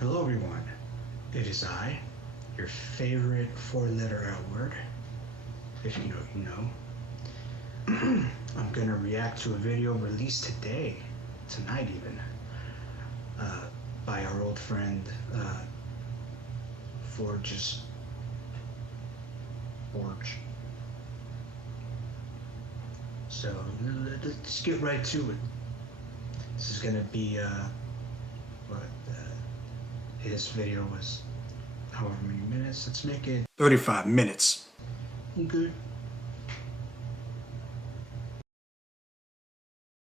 Hello everyone, it is I, your favorite four-letter L word. If you know, you know. I'm gonna react to a video released today, tonight even, by our old friend, Forge. So let's get right to it. This is gonna be, his video was however many minutes. Let's make it 35 minutes. Good.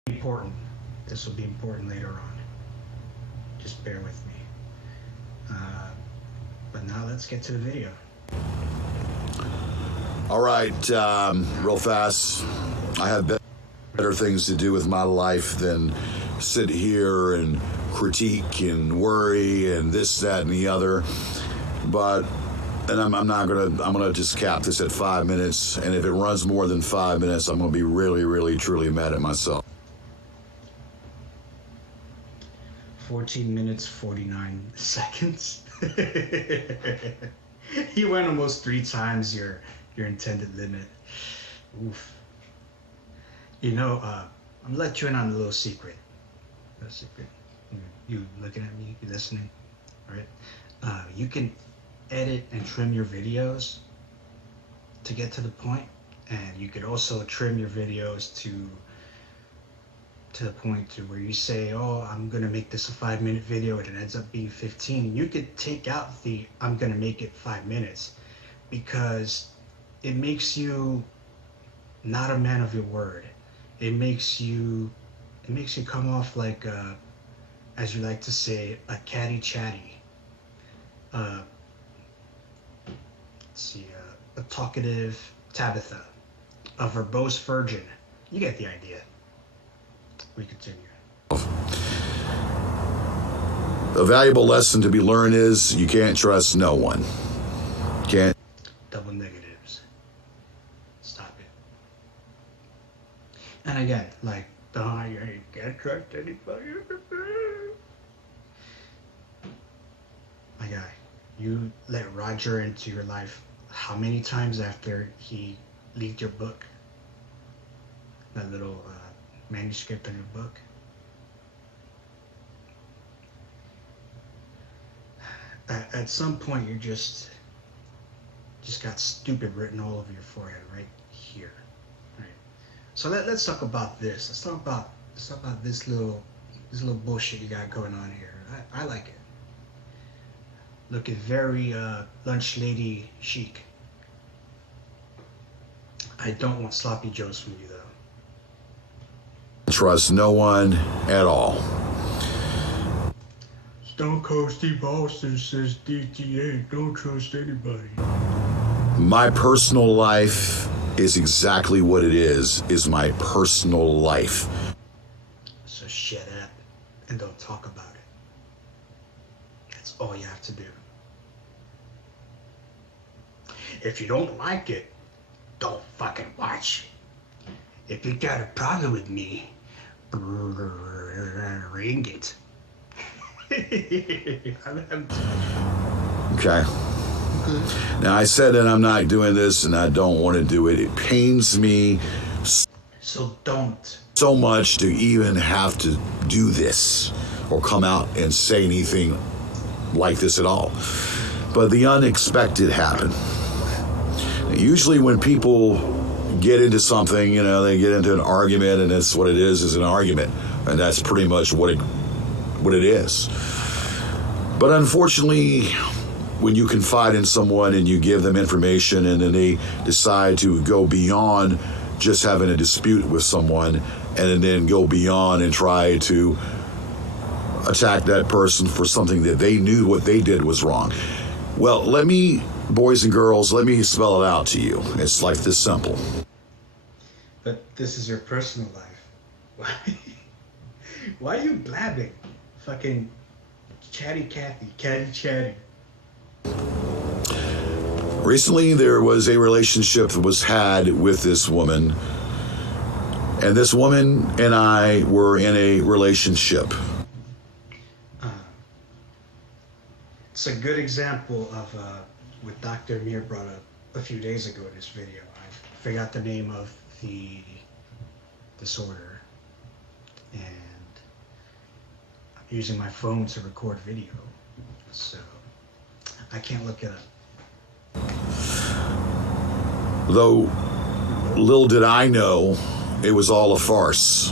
Important. This will be important later on. Just bear with me. But now let's get to the video. All right, real fast. I have better things to do with my life than sit here and critique and worry and this, that, and the other. But, and I'm gonna just cap this at 5 minutes. And if it runs more than 5 minutes, I'm gonna be really, really, truly mad at myself. 14 minutes, 49 seconds. You went almost 3 times your intended limit. Oof. You know, I'm gonna let you in on a little secret. You looking at me, you listening, all right? You can edit and trim your videos to get to the point, and you could also trim your videos to the point to where you say, oh, I'm gonna make this a 5-minute video and it ends up being 15. You could take out the I'm gonna make it 5 minutes, because it makes you not a man of your word. It makes you come off like as you like to say, a catty chatty. Let's see, a talkative Tabitha, a verbose virgin. You get the idea. We continue. A valuable lesson to be learned is you can't trust no one. Can't. Double negatives. Stop it. And again, like, you can't trust anybody. My guy, you let Roger into your life how many times after he leaked your book? That little manuscript of your book? At some point, you just got stupid written all over your forehead, right here. Right. So let's talk about this. Let's talk about this little bullshit you got going on here. I like it. Looking very lunch lady chic. I don't want sloppy joes from you though. Trust no one at all. Stone Cold Steve Austin says DTA, don't trust anybody. My personal life is exactly what it is my personal life. So shut up and don't talk about it. That's all you have to do. If you don't like it, don't fucking watch. If you got a problem with me, ring it. Okay. Now I said that I'm not doing this and I don't want to do it. It pains me so don't so much to even have to do this or come out and say anything like this at all. But the unexpected happened. Usually when people get into something, you know, they get into an argument, and that's what it is an argument. And that's pretty much what it is. But unfortunately, when you confide in someone and you give them information and then they decide to go beyond just having a dispute with someone and then go beyond and try to attack that person for something that they knew what they did was wrong. Well, boys and girls, let me spell it out to you. It's like this simple. But this is your personal life. Why are you blabbing? Fucking chatty Cathy, catty chatty. Recently, there was a relationship that was had with this woman, and this woman and I were in a relationship. It's a good example of what Dr. Amir brought up a few days ago in his video. I forgot the name of the disorder, and I'm using my phone to record video, so I can't look it up. Though, little did I know, it was all a farce,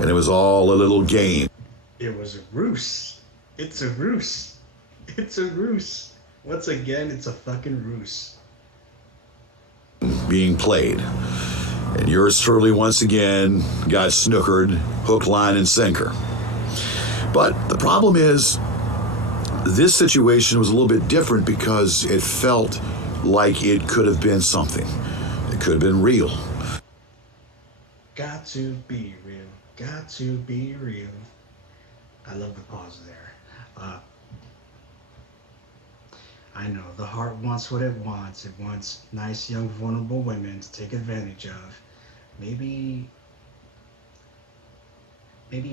and it was all a little game. It was a ruse. It's a ruse. It's a ruse. Once again, it's a fucking ruse. Being played. And yours truly, once again, got snookered, hook, line, and sinker. But the problem is, this situation was a little bit different because it felt like it could have been something. It could have been real. Got to be real. Got to be real. I love the pause there. I know the heart wants what it wants. It wants nice, young, vulnerable women to take advantage of. Maybe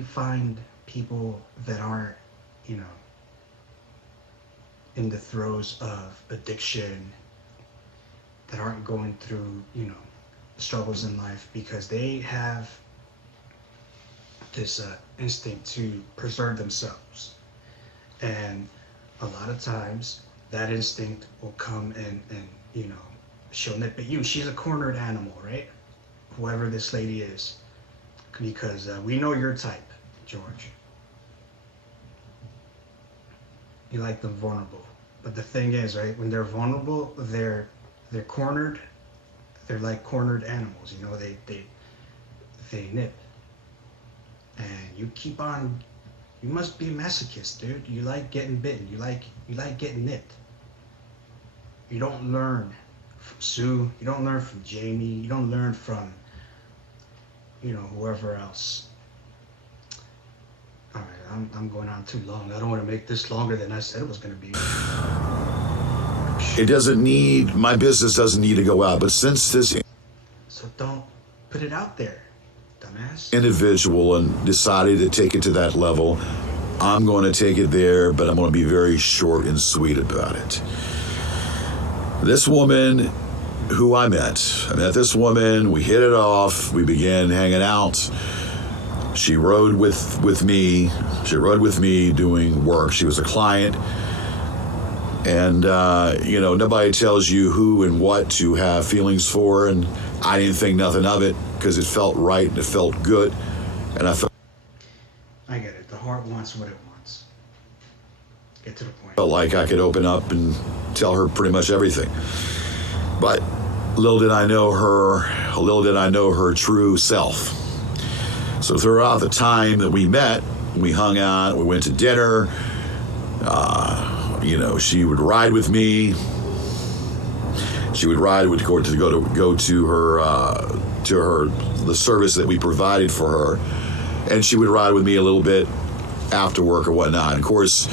find people that aren't, in the throes of addiction, that aren't going through, struggles in life, because they have this instinct to preserve themselves. And a lot of times that instinct will come and she'll nip at you. She's a cornered animal, right? Whoever this lady is, because we know your type, George. You like them vulnerable. But the thing is, right, when they're vulnerable, they're cornered. They're like cornered animals, they nip. And you keep on. You must be a masochist, dude. You like getting bitten. You like getting nipped. You don't learn from Sue. You don't learn from Jamie. You don't learn from, whoever else. All right, I'm going on too long. I don't want to make this longer than I said it was going to be. It doesn't need, my business doesn't need to go out, but since this So don't put it out there, dumbass. individual and decided to take it to that level, I'm going to take it there, but I'm going to be very short and sweet about it. This woman who I met this woman, we hit it off, we began hanging out. She rode with me. She rode with me doing work. She was a client. And, nobody tells you who and what to have feelings for. And I didn't think nothing of it because it felt right and it felt good. And I get it. The heart wants what it wants. Get to the point. felt like I could open up and tell her pretty much everything. But little did I know her true self. So throughout the time that we met, we hung out, we went to dinner. She would ride with me. She would ride with go to her the service that we provided for her, and she would ride with me a little bit after work or whatnot. And of course,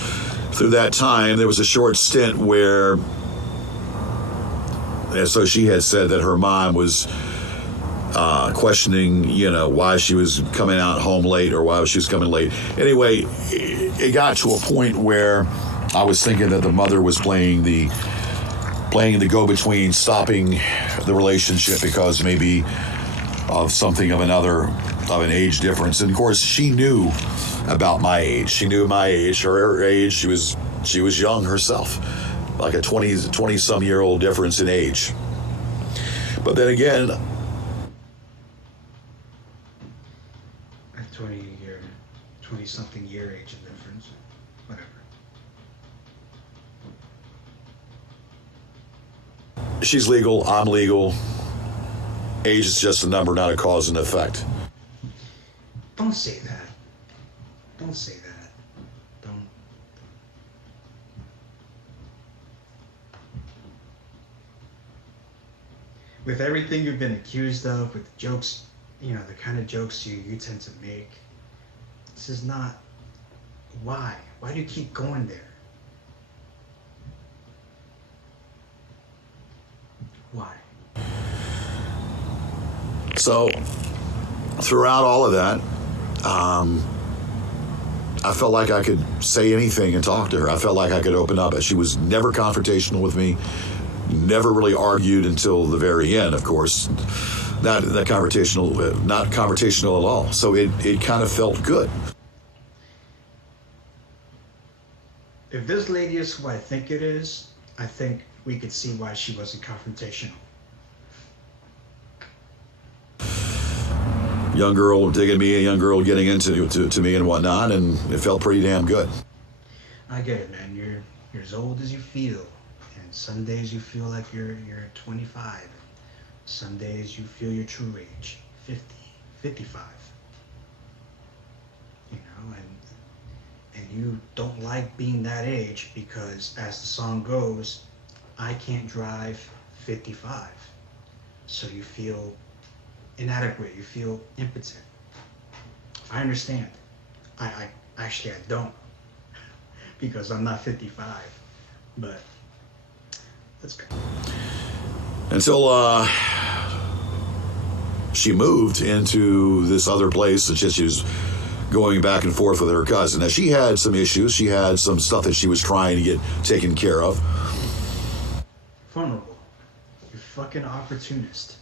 through that time, there was a short stint where, and so she had said that her mom was questioning, why she was coming out home late or why she was coming late. Anyway, it got to a point where I was thinking that the mother was playing the go-between, stopping the relationship because maybe of something of an age difference. And of course, she knew about my age. She knew my age, her age. She was young herself, like a 20-some-year-old difference in age. But then again, 20-something year age difference, whatever. she's legal, I'm legal. Age is just a number, not a cause and effect. Don't say that. Don't say that. Don't. With everything you've been accused of, with jokes, the kind of jokes you tend to make, this is not. Why? Why do you keep going there? Why? So, throughout all of that, I felt like I could say anything and talk to her. I felt like I could open up. She was never confrontational with me, never really argued until the very end, of course. Not confrontational at all. So it kind of felt good. If this lady is who I think it is, I think we could see why she wasn't confrontational. Young girl digging me, a young girl getting into me and whatnot, and it felt pretty damn good. I get it, man. You're as old as you feel, and some days you feel like you're 25. Some days you feel your true age, 50, 55. You know, and you don't like being that age because, as the song goes, I can't drive 55. So you feel inadequate, you feel impotent. I understand. I actually I don't, because I'm not 55. But let's go. Until she moved into this other place that she was going back and forth with her cousin. Now, she had some issues. She had some stuff that she was trying to get taken care of. Vulnerable. You're fucking opportunist.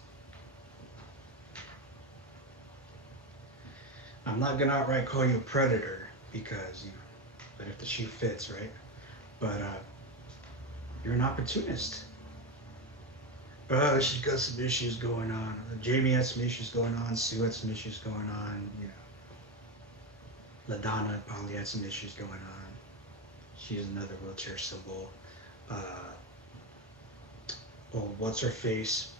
I'm not gonna outright call you a predator because, you know, but if the shoe fits, right? But you're an opportunist. She's got some issues going on. Jamie had some issues going on. Sue had some issues going on. You know, LaDonna probably had some issues going on. She's another wheelchair symbol. Well, what's her face?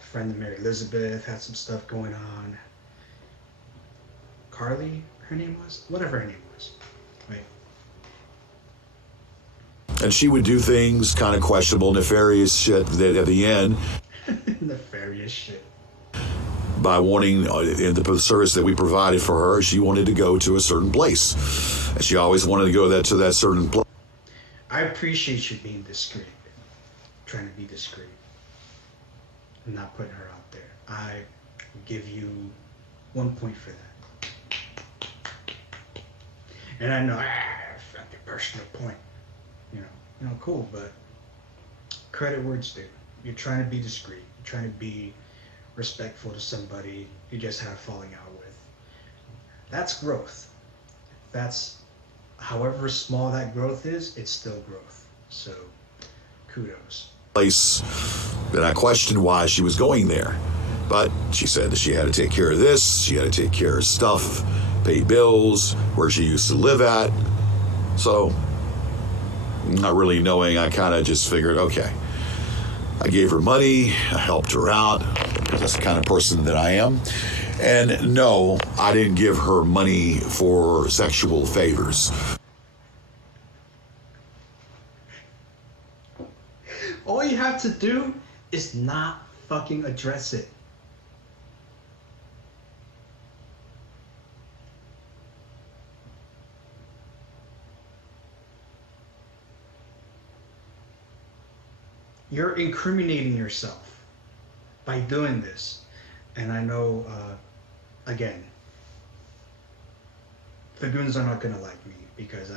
Friend of Mary Elizabeth had some stuff going on. Carly, her name was? Whatever her name was. Right. And she would do things kind of questionable, nefarious shit that at the end. Nefarious shit. By wanting, in the service that we provided for her, she wanted to go to a certain place. And she always wanted to go to that certain place. I appreciate you being discreet. Trying to be discreet. And not putting her out there. I give you 1 point for that. And I know, fucking personal point. You know, cool, but credit where it's due. You're trying to be discreet. You're trying to be respectful to somebody you just had a falling out with. That's growth. That's, however small that growth is, it's still growth. So, kudos. Place, and I questioned why she was going there. But she said that she had to take care of this, she had to take care of stuff, pay bills, where she used to live at. So, not really knowing, I kind of just figured, okay. I gave her money, I helped her out, because that's the kind of person that I am. And no, I didn't give her money for sexual favors. All you have to do is not fucking address it. You're incriminating yourself by doing this. And I know, again, the goons are not gonna like me because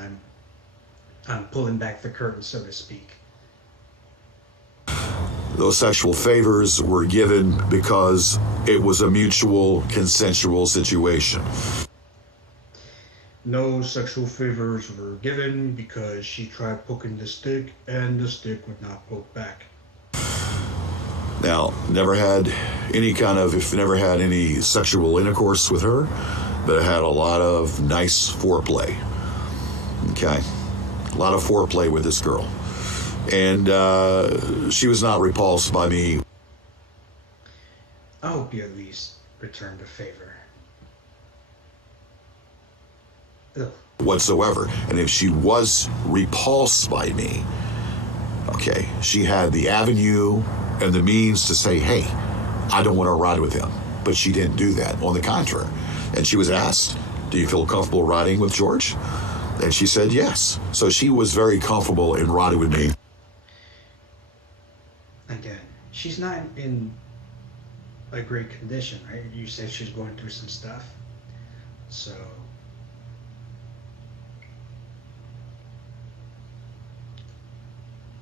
I'm pulling back the curtain, so to speak. Those sexual favors were given because it was a mutual, consensual situation. No sexual favors were given because she tried poking the stick and the stick would not poke back. Now, never had any sexual intercourse with her, but I had a lot of nice foreplay. Okay? A lot of foreplay with this girl. And she was not repulsed by me. I hope you at least returned a favor. Ugh. Whatsoever. And if she was repulsed by me, okay, she had the avenue and the means to say, hey, I don't want to ride with him. But she didn't do that. On the contrary. And she was asked, do you feel comfortable riding with George? And she said yes. So she was very comfortable in riding with me. Again, she's not in a great condition, right? You said she's going through some stuff. So,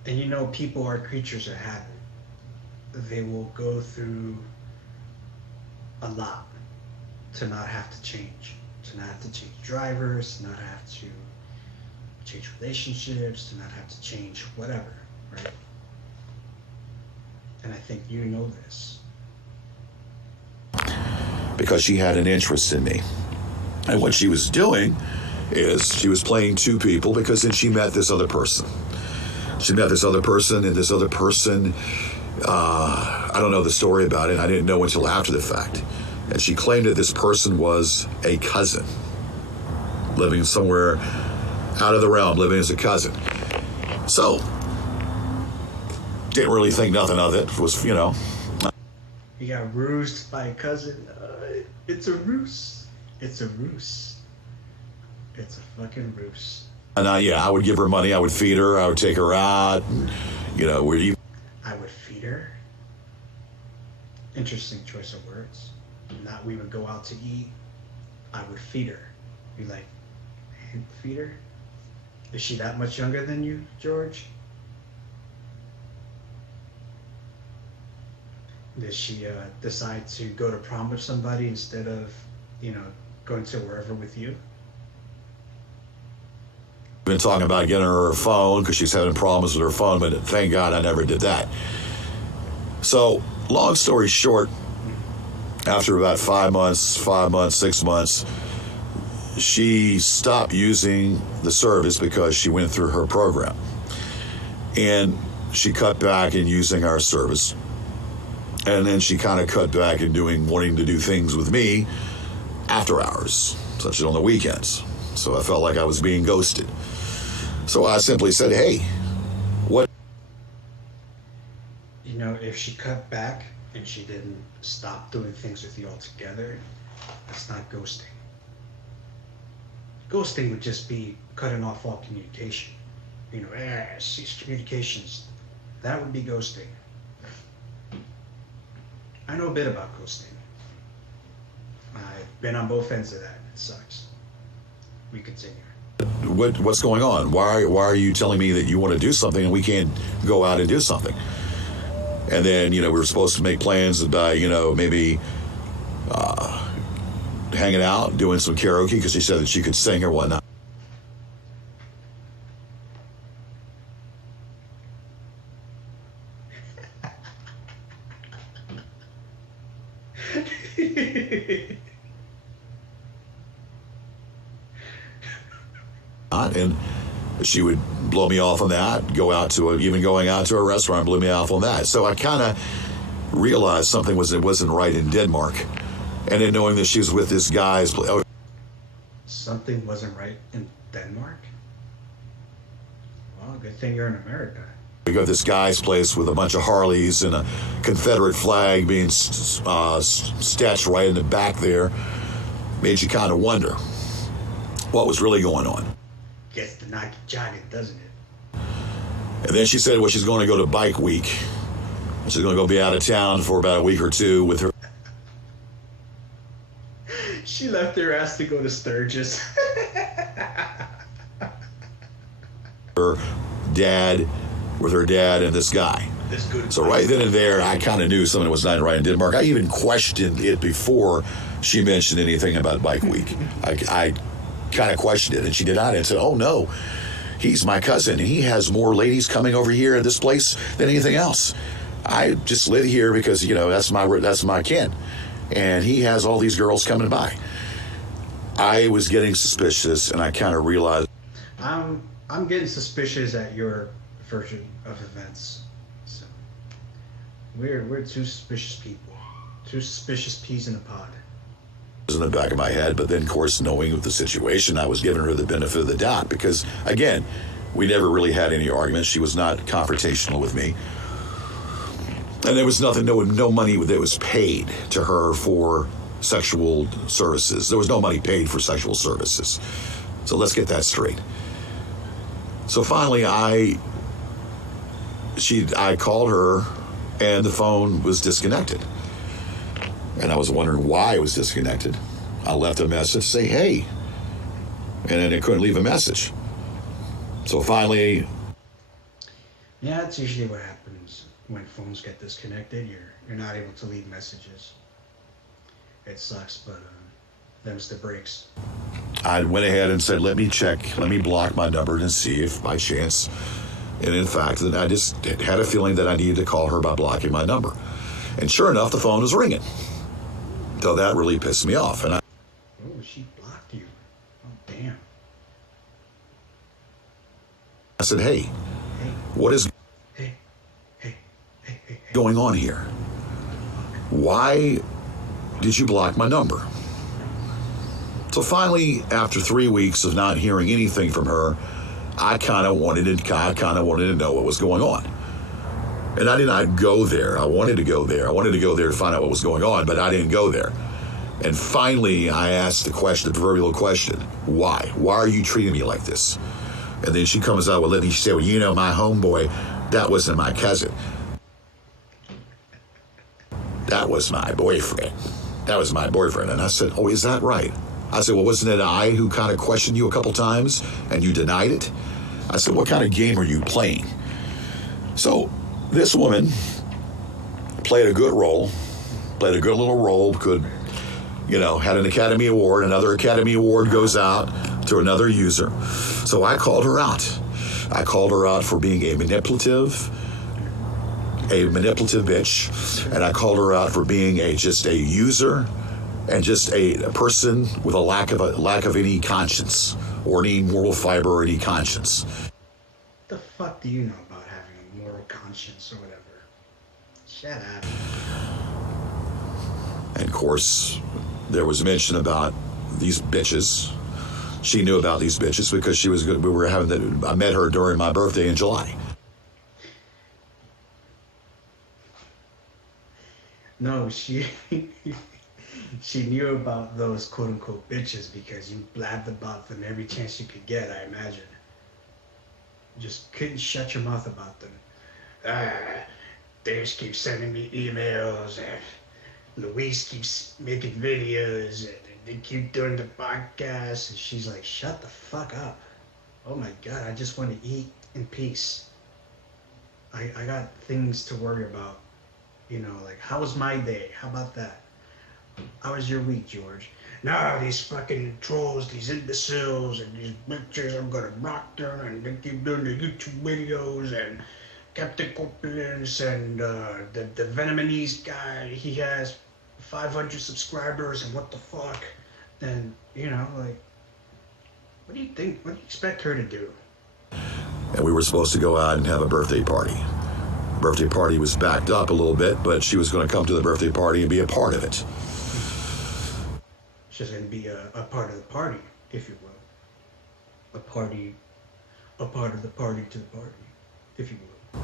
And you know, people are creatures of habit. They will go through a lot to not have to change, to not have to change drivers, to not have to change relationships, to not have to change whatever, right? And I think you know this. Because she had an interest in me. And what she was doing is she was playing two people, because then she met this other person. She met this other person, and this other person, I don't know the story about it. I didn't know until after the fact. And she claimed that this person was a cousin, living somewhere out of the realm, living as a cousin. So, didn't really think nothing of it. It was, you know. You got roosed by a cousin. It's a ruse. It's a ruse. It's a fucking ruse. And I would give her money. I would feed her. I would take her out. You know, I would feed her. Interesting choice of words. Not we would go out to eat. I would feed her. You like, feed her? Is she that much younger than you, George? Did she decide to go to prom with somebody instead of, you know, going to wherever with you? Been talking about getting her phone because she's having problems with her phone, but thank God I never did that. So, long story short, after about 5 months, 6 months, she stopped using the service because she went through her program. And she cut back in using our service. And then she kind of cut back in wanting to do things with me after hours, such as on the weekends. So I felt like I was being ghosted. So I simply said, hey, what? You know, if she cut back and she didn't stop doing things with you altogether, that's not ghosting. Ghosting would just be cutting off all communication. You know, cease communications. That would be ghosting. I know a bit about ghosting. I've been on both ends of that. It sucks. We continue. What's going on? Why are you telling me that you want to do something and we can't go out and do something? And then, you know, we were supposed to make plans about, you know, maybe hanging out, doing some karaoke, because she said that she could sing or whatnot. And she would blow me off on that, even going out to a restaurant, blew me off on that. So I kind of realized something wasn't right in Denmark. And then knowing that she was with this guy's... Something wasn't right in Denmark? Well, good thing you're in America. We go to this guy's place with a bunch of Harleys and a Confederate flag being stashed right in the back there. Made you kind of wonder what was really going on. Gets the knock jogging, doesn't it? And then she said, well, she's going to go to Bike Week. She's going to go be out of town for about a week or two with her. She left her ass to go to Sturgis. With her dad and this guy. So right then and there, I kind of knew something was not right in Denmark. I even questioned it before she mentioned anything about Bike Week. I kind of questioned it, and she did not. And said, oh, no, he's my cousin. He has more ladies coming over here at this place than anything else. I just live here because, you know, that's my kin. And he has all these girls coming by. I was getting suspicious, and I kind of realized. I'm getting suspicious at your version of events. So we're two suspicious people. Two suspicious peas in a pod. In the back of my head, but then, of course, knowing the situation, I was giving her the benefit of the doubt because, again, we never really had any arguments. She was not confrontational with me. And there was no money that was paid to her for sexual services. There was no money paid for sexual services. So let's get that straight. So finally, I called her, and the phone was disconnected. And I was wondering why it was disconnected. I left a message, say, hey. And then I couldn't leave a message. So finally... Yeah, that's usually what happens when phones get disconnected. You're not able to leave messages. It sucks, but them's the breaks. I went ahead and said, let me check, let me block my number and see if by chance. And in fact, I just had a feeling that I needed to call her by blocking my number. And sure enough, the phone was ringing. So that really pissed me off. And Oh, she blocked you. Oh, damn. I said, hey, Hey, what is hey, hey, hey, hey. going on here? Why did you block my number? So finally, after 3 weeks of not hearing anything from her, I kind of wanted to know what was going on. And I did not go there. I wanted to go there. I wanted to go there to find out what was going on, but I didn't go there. And finally, I asked the question, the proverbial question, why? Why are you treating me like this? And then she comes out with it. She said, well, you know, my homeboy, that wasn't my cousin. That was my boyfriend. That was my boyfriend. And I said, oh, is that right? I said, well, wasn't it I who kind of questioned you a couple times and you denied it? I said, what kind of game are you playing? So this woman played a good role, played a good little role, had an Academy Award. Another Academy Award goes out to another user. So I called her out. I called her out for being a manipulative bitch, and I called her out for being just a user and just a person with a lack of any conscience or any moral fiber or any conscience. What the fuck do you know about having a moral conscience or whatever? Shut up. And of course, there was mention about these bitches. She knew about these bitches because she was good. I met her during my birthday in July. No, she she knew about those quote unquote bitches because you blabbed about them every chance you could get, I imagine. You just couldn't shut your mouth about them. They just keep sending me emails and Louise keeps making videos and they keep doing the podcast and she's like, shut the fuck up. Oh my god, I just want to eat in peace. I got things to worry about. Like, how was my day? How about that? How was your week, George? Now these fucking trolls, these imbeciles, and these bitches, I'm gonna block them, and they keep doing the YouTube videos, and Captain Corpulence, and the Venomese guy, he has 500 subscribers, and what the fuck? And, like, what do you think? What do you expect her to do? And we were supposed to go out and have a birthday party. Birthday party was backed up a little bit, but she was going to come to the birthday party and be a part of it. She's going to be a part of the party, if you will. A part of the party to the party, if you will.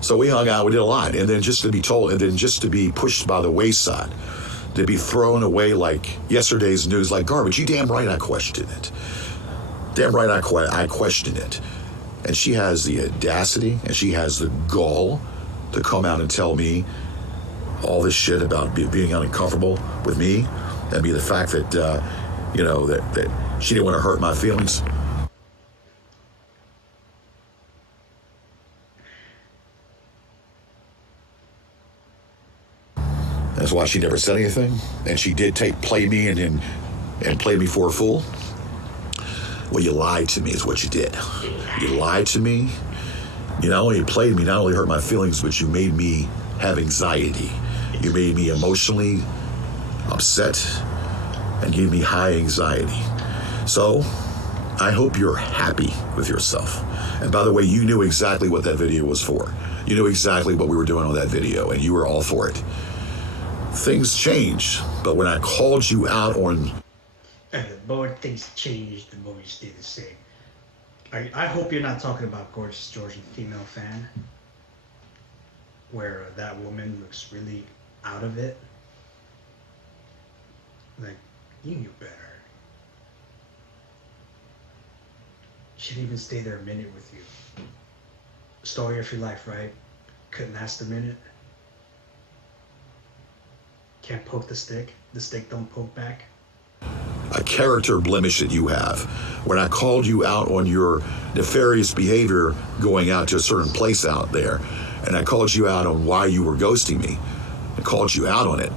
So we hung out, we did a lot, and then just to be pushed by the wayside, to be thrown away like yesterday's news like garbage. You damn right I questioned it. Damn right I questioned it. And she has the audacity and she has the gall to come out and tell me all this shit about being uncomfortable with me and the fact that, that she didn't want to hurt my feelings. That's why she never said anything. And she did play me and play me for a fool. Well, you lied to me is what you did. You lied to me. You not only played me, not only hurt my feelings, but you made me have anxiety. You made me emotionally upset and gave me high anxiety. So I hope you're happy with yourself. And by the way, you knew exactly what that video was for. You knew exactly what we were doing on that video, and you were all for it. Things change, but when I called you out on... And the more things change, the more you stay the same. I hope you're not talking about Gorgeous George and Female Fan, where that woman looks really out of it. Like, you knew better. She didn't even stay there a minute with you. Story of your life, right? Couldn't last a minute. Can't poke the stick. The stick don't poke back. a character blemish that you have. When I called you out on your nefarious behavior going out to a certain place out there, and I called you out on why you were ghosting me, and called you out on it,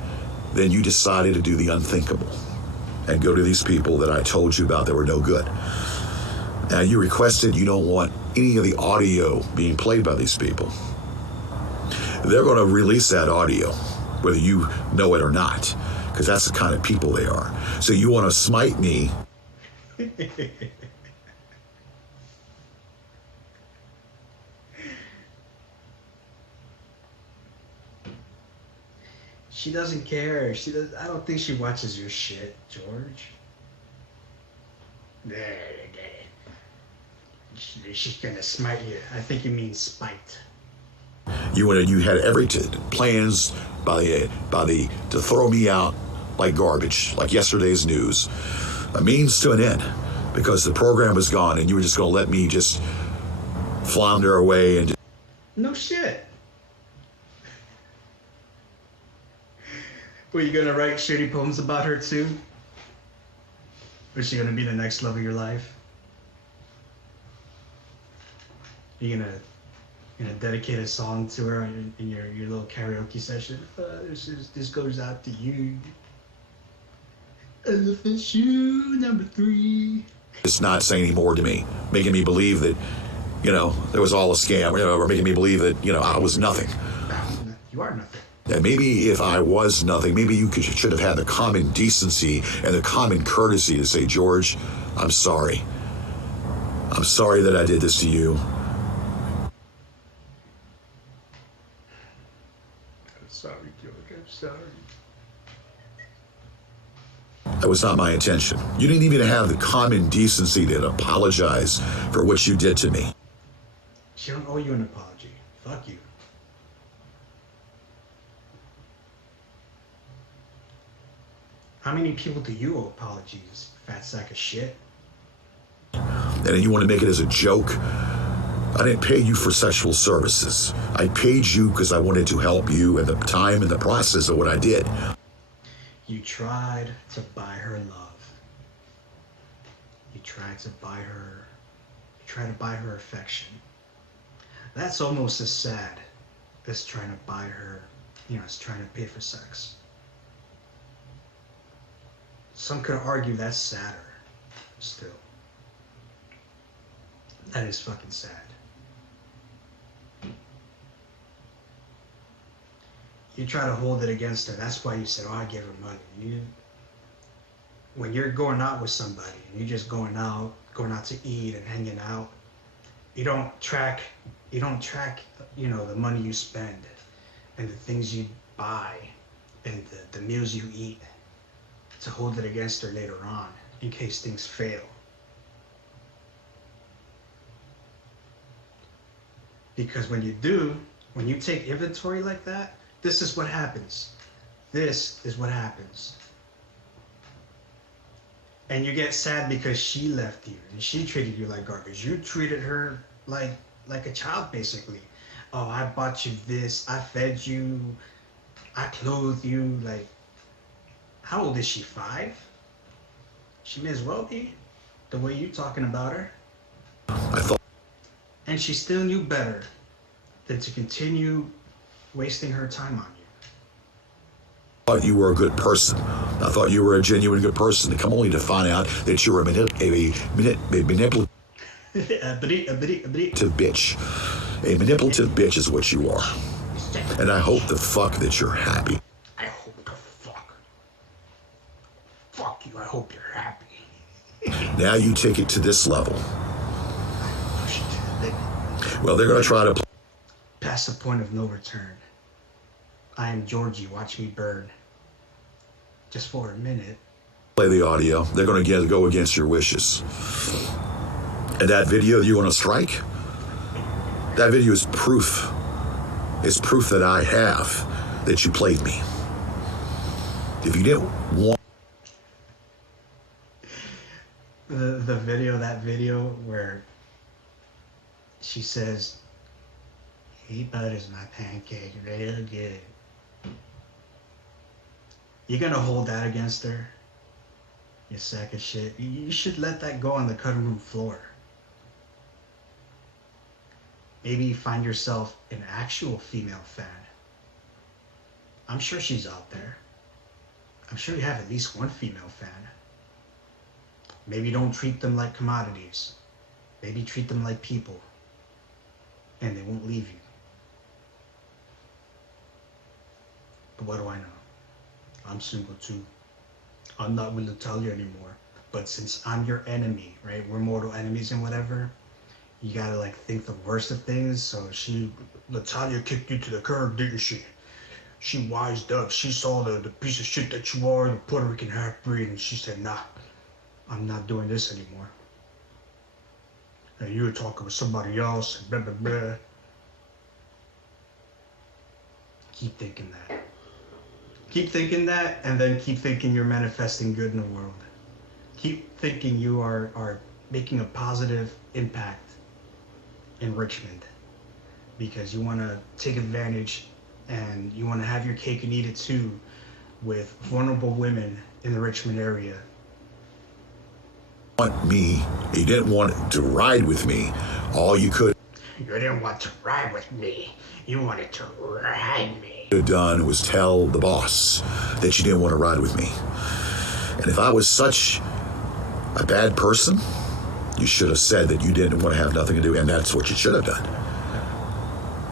then you decided to do the unthinkable and go to these people that I told you about that were no good. Now you requested you don't want any of the audio being played by these people. They're going to release that audio, whether you know it or not, because that's the kind of people they are. So you want to smite me. She doesn't care. She does. I don't think she watches your shit, George. She's gonna smite you. I think you mean spite. You had every plans to throw me out like garbage, like yesterday's news, a means to an end, because the program was gone, and you were just going to let me just flounder away and. No shit. Were you gonna write shitty poems about her too? Or is she gonna be the next love of your life? You gonna dedicate a song to her in your little karaoke session? This goes out to you. Elephant shoe number 3. It's not saying any more to me, making me believe that, there was all a scam, or making me believe that, I was nothing. You are nothing. And maybe if I was nothing, maybe you should have had the common decency and the common courtesy to say, George, I'm sorry. I'm sorry that I did this to you. I'm sorry, George. I'm sorry. That was not my intention. You didn't even have the common decency to apologize for what you did to me. She don't owe you an apology. Fuck you. How many people do you owe apologies, fat sack of shit? And then you want to make it as a joke? I didn't pay you for sexual services. I paid you because I wanted to help you in the time and the process of what I did. You tried to buy her love. You tried to buy her affection. That's almost as sad as trying to buy her, as trying to pay for sex. Some could argue that's sadder, still. That is fucking sad. You try to hold it against her. That's why you said, I gave her money. When you're going out with somebody, and you're just going out to eat and hanging out, you don't track, the money you spend and the things you buy and the meals you eat, to hold it against her later on in case things fail. Because when you take inventory like that, this is what happens. This is what happens. And you get sad because she left you and she treated you like garbage. You treated her like a child, basically. Oh, I bought you this, I fed you, I clothed you, like. How old is she, 5? She may as well be, the way you're talking about her. I thought. And she still knew better than to continue wasting her time on you. I thought you were a good person. I thought you were a genuine good person, to come only to find out that you're a manipulative bitch. A manipulative bitch is what you are. And I hope the fuck that you're happy. I hope you're happy. Now you take it to this level. Well, they're going to try to. Past the point of no return. I am Georgie. Watch me burn. Just for a minute. Play the audio. They're going to go against your wishes. And that video you want to strike? That video is proof. It's proof that I have that you played me. If you didn't want. That video where she says, he butters my pancake real good. You're gonna hold that against her? You sack of shit. You should let that go on the cutting room floor. Maybe find yourself an actual female fan. I'm sure she's out there. I'm sure you have at least one female fan. Maybe don't treat them like commodities. Maybe treat them like people. And they won't leave you. But what do I know? I'm single too. I'm not with Natalia anymore. But since I'm your enemy, right? We're mortal enemies and whatever. You gotta like think the worst of things. So Natalia kicked you to the curb, didn't she? She wised up. She saw the piece of shit that you are, the Puerto Rican half-breed, and she said, nah, I'm not doing this anymore. And you were talking with somebody else, and blah, blah, blah. Keep thinking that. Keep thinking that, and then keep thinking you're manifesting good in the world. Keep thinking you are making a positive impact in Richmond. Because you want to take advantage and you want to have your cake and eat it too with vulnerable women in the Richmond area. You didn't want to ride with me. All you could You didn't want to ride with me. You wanted to ride me. have done was tell the boss that you didn't want to ride with me. And if I was such a bad person, you should have said that you didn't want to have nothing to do, and that's what you should have done.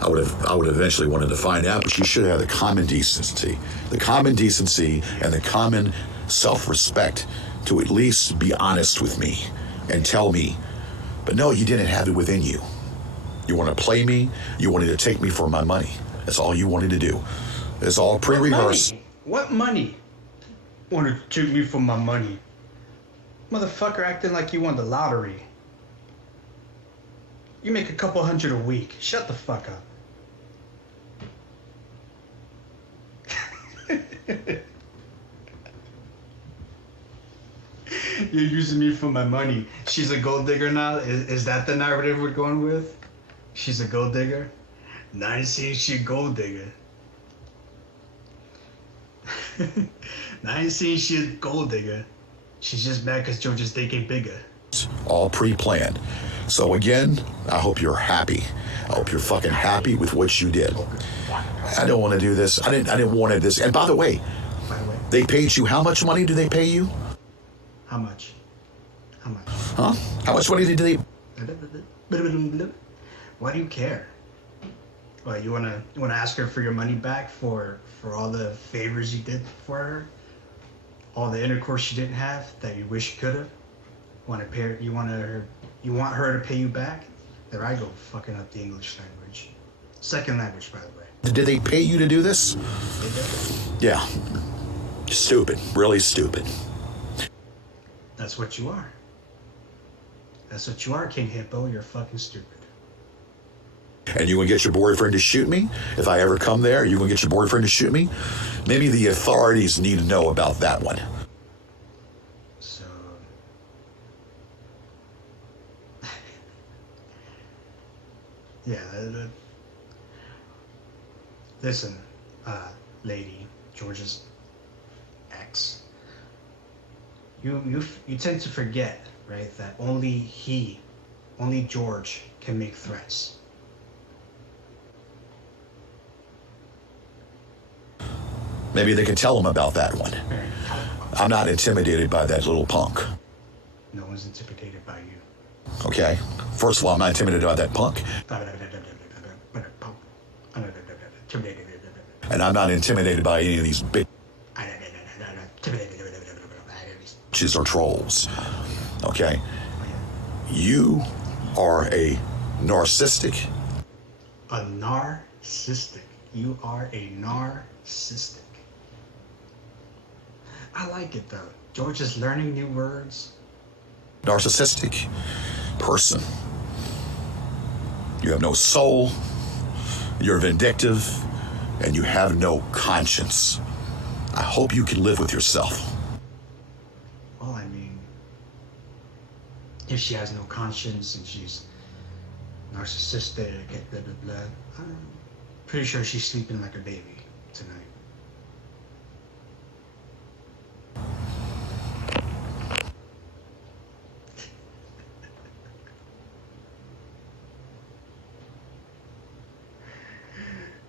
I would have eventually wanted to find out, but you should have the common decency and the common self-respect to at least be honest with me and tell me. But no, you didn't have it within you. You want to play me. You wanted to take me for my money. That's all you wanted to do. It's all pre-rehearsed. What money? Wanted to take me for my money. Motherfucker acting like you won the lottery. You make a couple hundred a week. Shut the fuck up. You're using me for my money. She's a gold digger now? Is that the narrative we're going with? She's a gold digger? Now I see she a gold digger. Now I see she a gold digger. She's just mad because Georgia's dick ain't bigger. All pre-planned. So again, I hope you're happy. I hope you're fucking happy with what you did. I don't want to do this. I didn't want this. And by the way, they paid you. How much money do they pay you? How much? How much? Huh? How much money did they? Why do you care? What, you wanna ask her for your money back for all the favors you did for her? All the intercourse she didn't have that you wish you could have? You want her to pay you back? There I go, fucking up the English language. Second language, by the way. Did they pay you to do this? Yeah. Stupid. Really stupid. That's what you are. That's what you are, King Hippo. You're fucking stupid. And you gonna get your boyfriend to shoot me? If I ever come there, you gonna get your boyfriend to shoot me? Maybe the authorities need to know about that one. So... yeah, listen, lady, George's ex. You tend to forget, right, that only George can make threats. Maybe they can tell him about that one. I'm not intimidated by that little punk. No one's intimidated by you. Okay? First of all, I'm not intimidated by that punk. And I'm not intimidated by any of these bitches or trolls. Okay? You are a narcissistic. A narcissistic. You are a narcissistic. I like it though. George is learning new words. Narcissistic person. You have no soul. You're vindictive. And you have no conscience. I hope you can live with yourself. Well, I mean, if she has no conscience and she's narcissistic, blah, blah, blah, I'm pretty sure she's sleeping like a baby tonight.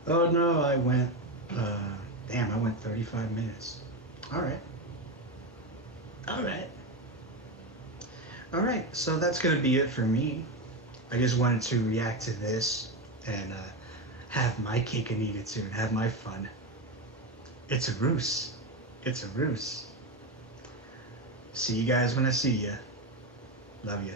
Oh no, I went. Damn, I went 35 minutes. All right. All right. All right. So that's gonna be it for me. I just wanted to react to this and have my cake and eat it too and have my fun. It's a ruse. It's a ruse. See you guys when I see you. Love you.